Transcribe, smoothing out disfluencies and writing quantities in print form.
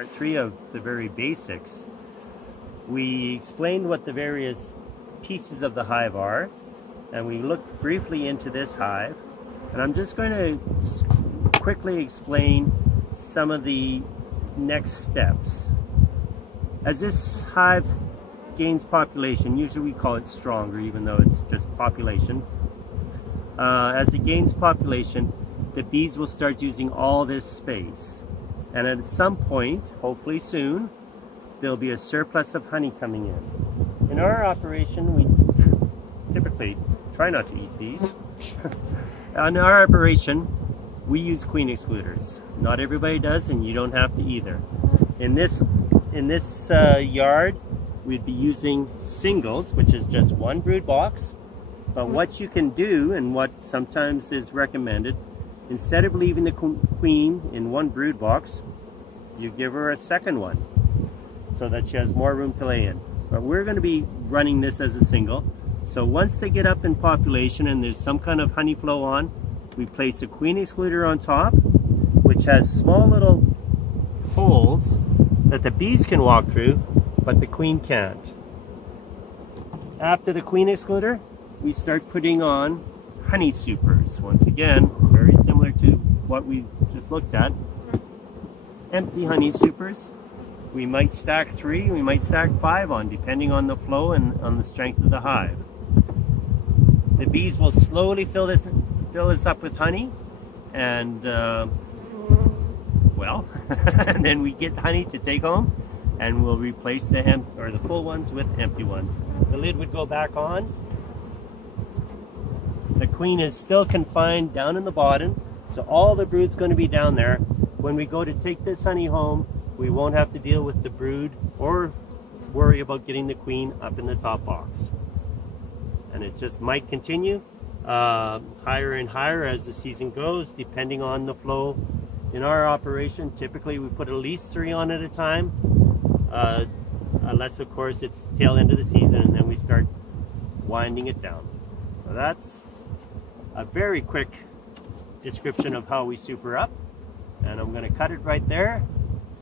Part 3 of the very basics. We explained what the various pieces of the hive are, and we looked briefly into this hive, and I'm just going to quickly explain some of the next steps. As this hive gains population, usually we call it stronger even though it's just population, as it gains population, the bees will start using all this space. And at some point, hopefully soon, there'll be a surplus of honey coming in. In our operation, we typically try not to eat bees. In our operation, we use queen excluders. Not everybody does, and you don't have to either. In this yard, we'd be using singles, which is just one brood box. But what you can do, and what sometimes is recommended, instead of leaving the queen in one brood box, you give her a second one so that she has more room to lay in. But we're going to be running this as a single. So once they get up in population and there's some kind of honey flow on, we place a queen excluder on top, which has small little holes that the bees can walk through, but the queen can't. After the queen excluder, we start putting on honey supers. Once again, very similar to what we just looked at. Empty honey supers. We might stack 3, we might stack 5 on, depending on the flow and on the strength of the hive. The bees will slowly fill this up with honey, and well, and then we get honey to take home, and we'll replace the full ones with empty ones. The lid would go back on. The queen is still confined down in the bottom, so all the brood's going to be down there. When we go to take this honey home, we won't have to deal with the brood or worry about getting the queen up in the top box. And it just might continue higher and higher as the season goes, depending on the flow. In our operation, typically we put at least 3 on at a time, unless of course it's the tail end of the season, and then we start winding it down. So that's a very quick description of how we super up, and I'm going to cut it right there.